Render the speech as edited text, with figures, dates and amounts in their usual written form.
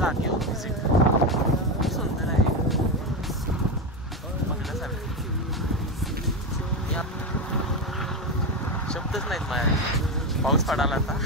जागे ऑपोजिट खूप सुंदर आहे बघण्यासारखं. शब्दच नाहीत माझ्या. पाऊस पडाला आता.